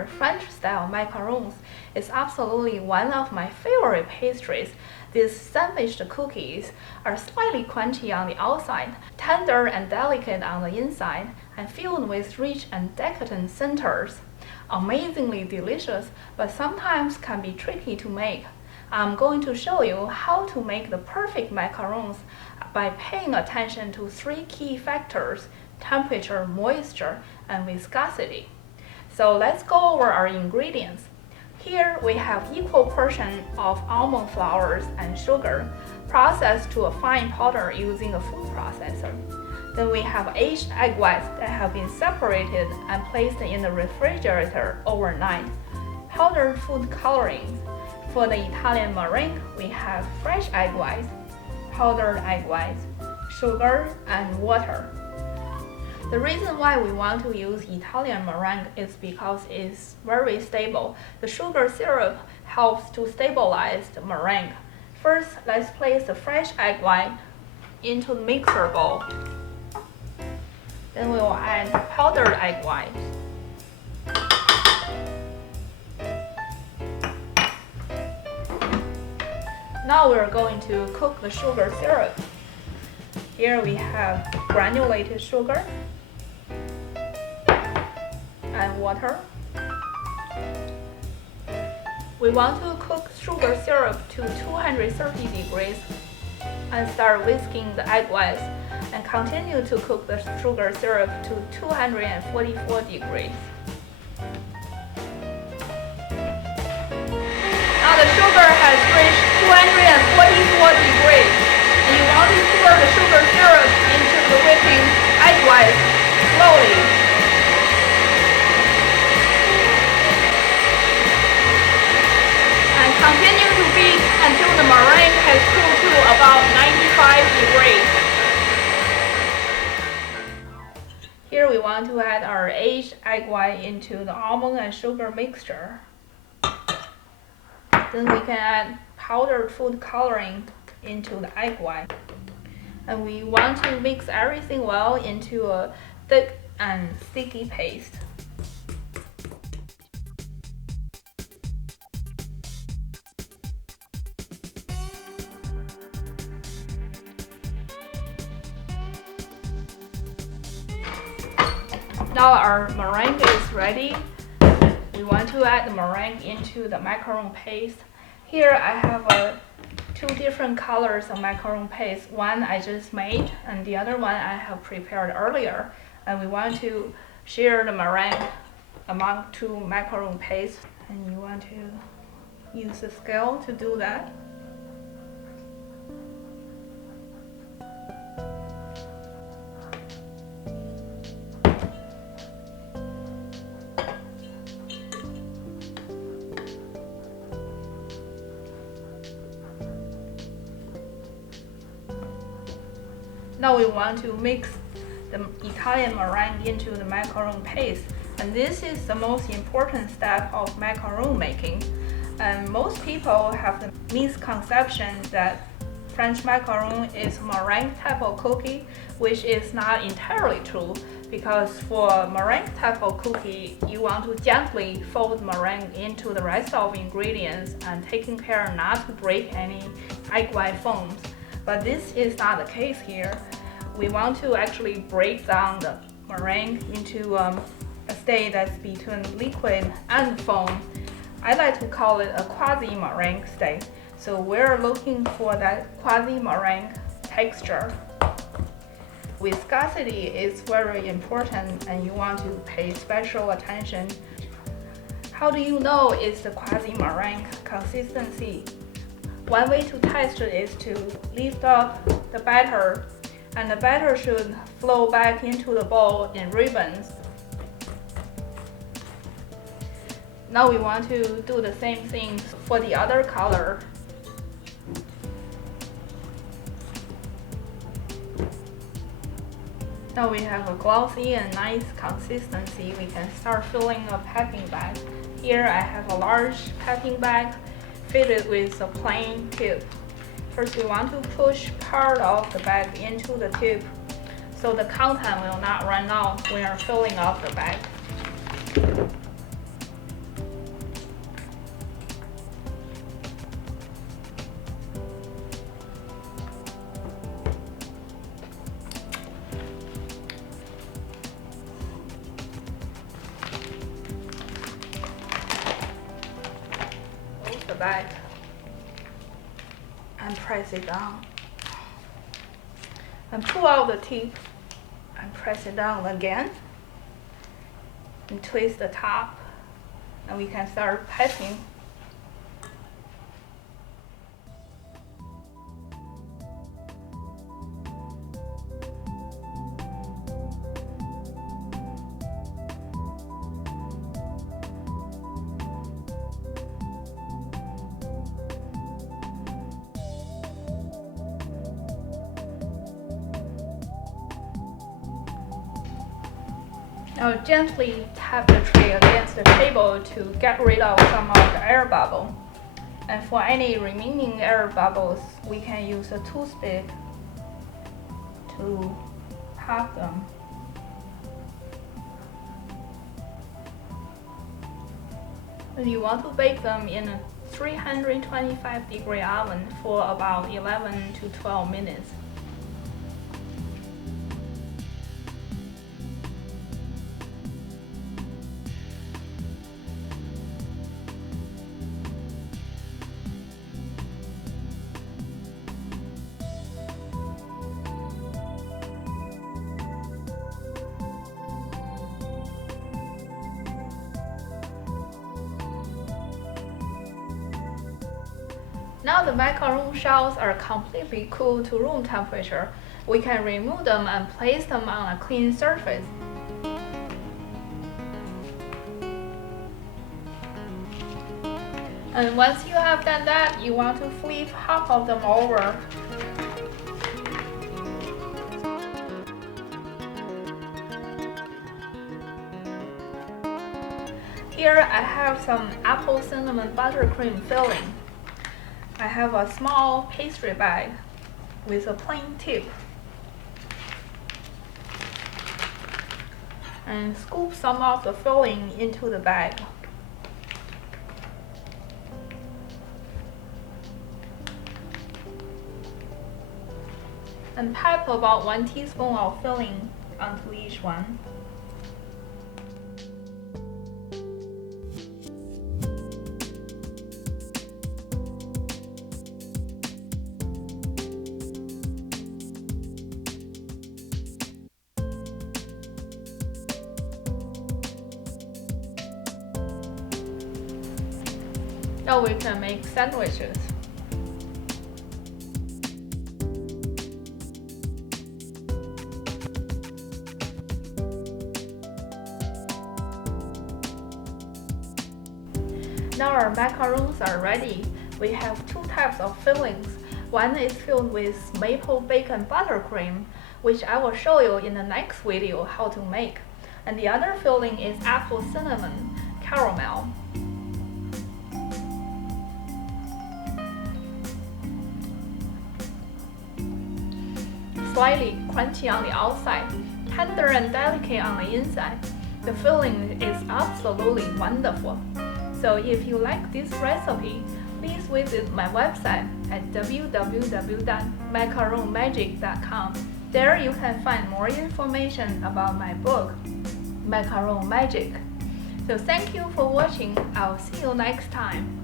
their French-style macarons is absolutely one of my favorite pastries. These sandwiched cookies are slightly crunchy on the outside, tender and delicate on the inside, and filled with rich and decadent centers. Amazingly delicious, but sometimes can be tricky to make. I'm going to show you how to make the perfect macarons by paying attention to three key factors: temperature, moisture, and viscosity. So let's go over our ingredients. Here we have equal portion of almond flours and sugar, processed to a fine powder using a food processor. Then we have aged egg whites that have been separated and placed in the refrigerator overnight, powdered food coloring. For the Italian meringue, we have fresh egg whites, powdered egg whites, sugar, and water. The reason why we want to use Italian meringue is because it's very stable. The sugar syrup helps to stabilize the meringue. First, let's place the fresh egg white into the mixer bowl. Then we will add powdered egg white. Now we're going to cook the sugar syrup. Here we have granulated sugar and water. We want to cook sugar syrup to 230 degrees and start whisking the egg whites, and continue to cook the sugar syrup to 244 degrees. Now the sugar has reached 244 degrees, and you want to pour the sugar syrup into the whipping egg whites slowly. And continue to beat until the meringue has cooled to about 95 degrees. Here we want to add our aged egg white into the almond and sugar mixture. Then we can add powdered food coloring into the egg white. And we want to mix everything well into a thick and sticky paste. Now our meringue is ready. We want to add the meringue into the macaron paste. Here I have two different colors of macaron paste. One I just made, and the other one I have prepared earlier. And we want to share the meringue among two macaron paste. And you want to use the scale to do that. Now we want to mix the Italian meringue into the macaron paste, and this is the most important step of macaron making. And most people have the misconception that French macaron is a meringue type of cookie, which is not entirely true, because for meringue type of cookie, you want to gently fold meringue into the rest of the ingredients and taking care not to break any egg white foams. But this is not the case here. We want to actually break down the meringue into a state that's between liquid and foam. I like to call it a quasi-meringue state. So we're looking for that quasi-meringue texture. Viscosity is very important, and you want to pay special attention. How do you know it's the quasi-meringue consistency? One way to test it is to lift up the batter, and the batter should flow back into the bowl in ribbons. Now we want to do the same thing for the other color. Now we have a glossy and nice consistency. We can start filling a piping bag. Here I have a large piping bag fitted with a plain tube. First we want to push part of the bag into the tube so the content will not run out when you're filling up the bag. bag and press it down. And pull out the tip and press it down again. And twist the top, and we can start packing. Now gently tap the tray against the table to get rid of some of the air bubble. And for any remaining air bubbles, we can use a toothpick to pop them. And you want to bake them in a 325-degree oven for about 11 to 12 minutes. Now the macaron shells are completely cool to room temperature. We can remove them and place them on a clean surface. And once you have done that, you want to flip half of them over. Here I have some apple cinnamon buttercream filling. I have a small pastry bag with a plain tip. And scoop some of the filling into the bag. And pipe about 1 teaspoon of filling onto each one. Now we can make sandwiches. Now our macarons are ready. We have two types of fillings. One is filled with maple bacon buttercream, which I will show you in the next video how to make. And the other filling is apple cinnamon caramel. Slightly crunchy on the outside, tender and delicate on the inside. The filling is absolutely wonderful. So if you like this recipe, please visit my website at www.macaronmagic.com. There you can find more information about my book, Macaron Magic. So thank you for watching. I'll see you next time.